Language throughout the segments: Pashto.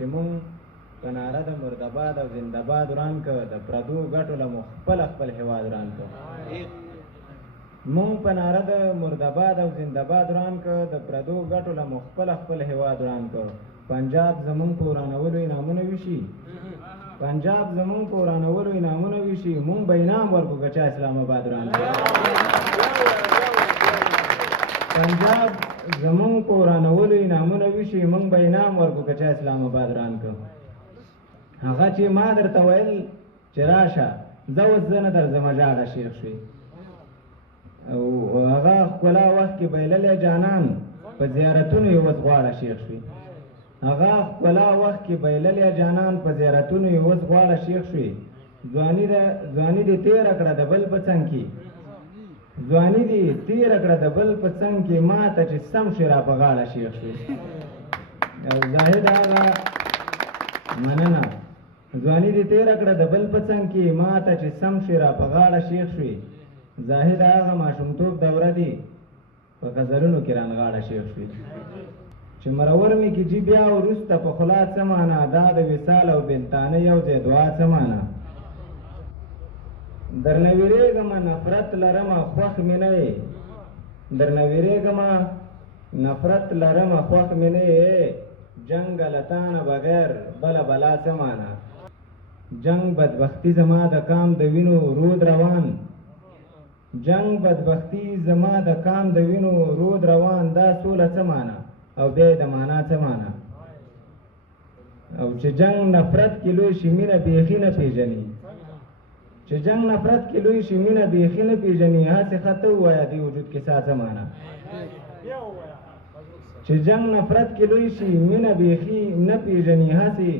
چې مونږ په ناره د مردباد او زنده‌باد وران که د پردو ګټو له مو خپل هېواد وران که مونږ په ناره د مردباد او زنده‌باد وران که د پردو ګټو له مو خپل هېواد وران که پنجاب زمونږ په ورانولو انعامونه وشي پنجاب زمونږ په ورانولو انعامونه وشي مونږ به انعام ورکو که چا اسلام آباد وران کړي پنجاب زمونږ په ورانولو انعامونه وشي مونږ به انعام ورکو که چا اسلام آباد وران کړ هغه چې ما درته ویل چې راشه زه اوس زه نه درځم ژاړه شیخ شوي او هغه ښکلا وخت کې بایللی جانان په زیارتونو یې اوس غواړه شیخ شوي هغه ښکلا وخت کې بایللی جانان په زیارتونو یې اوس غواړه شیخ شوي ځواني دې تېره کړه د بل په څنګ کې ځواني دې تېره کړه د بل په څنګ کې ما ته چې سم شي را په غاړه شیخ شوي او زاهد هغه مننه ځواني دې تېره کړه د بل په څنګ کې ما ته چې سم شي را په غاړه شیخ شوي زاهد هغه ماشومتوب دوره دي په غزلونو کې رانغاړه شیخ شوي چې مرور مې کې جي بیا وروسته په خلا څه معنا دا د وصال او بېلتانه یو ځای دعا څه معنا درنه ویرېږمه نفرت لرمه خوښ مې نه یې درنه ویرېږمه نفرت لرمه خوښ مې نه یې جنګ له تانه بغیر بله بلا څه معنا جنگ بدبختی زما د کام د وینو رود روان جنگ بدبختی زما د کام د وینو رود روان دا سوله څه معنا او بیا د معنا څه معنا او چې جنگ نفرت کې لوی شي مینه بیخي نه پیژني چې جنگ نفرت کې لوی شي مینه بیخي نه پیژني هسې خطه ووایه دې وجود کې سا څه معنا چې جنگ نفرت کې لوی شي مینه بیخي نه پیژني هسې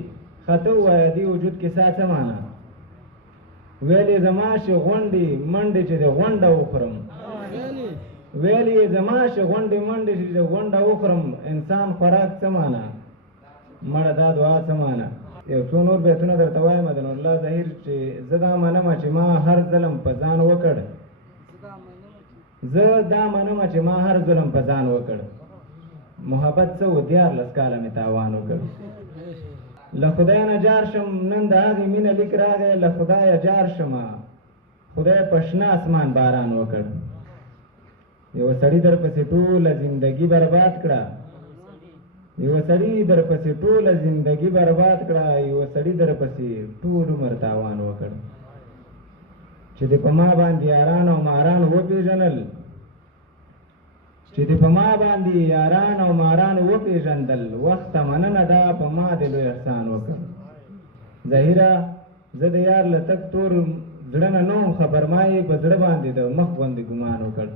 خطه ووایه دې وجود کې سا څه معنا ویلې زما شي غونډې منډې چې د غونډه وخورم ویلې زما شي غونډې منډې چې د غونډه وخورم انسان خوراک څه معنا مړه دا دعا څه معنا یو څو نور بیتونه درته وایم د نور الله ظهیر چې زه دا منمه چې ما هر ظلم په ځان وکړ زه دا منمه چې ما هر ظلم په ځان وکړ محبت څه و 14 کاله مې تاوان وکړ له خدای نه جار شم نن د هغې مینه لیک راغی له خدایه جار شمه خدای په شنه اسمان باران وکړ یوه سړي درپسې ټوله زندګي برباد کړه یوه سړي درپسې ټوله زندګي برباد کړه یوه سړي درپسې ټول عمر تاوان وکړ چې دې په ما باندې یاران او ماران وپېژنل چې دې په ما باندې یاران او ماران وپېژندل وخته مننه دا په ما دې لوی احسان وکړ ظاهره زه د یار له تک تور زړه نه نه وم خبر ما یې په زړه باندې د مخ غوندې ګمان وکړ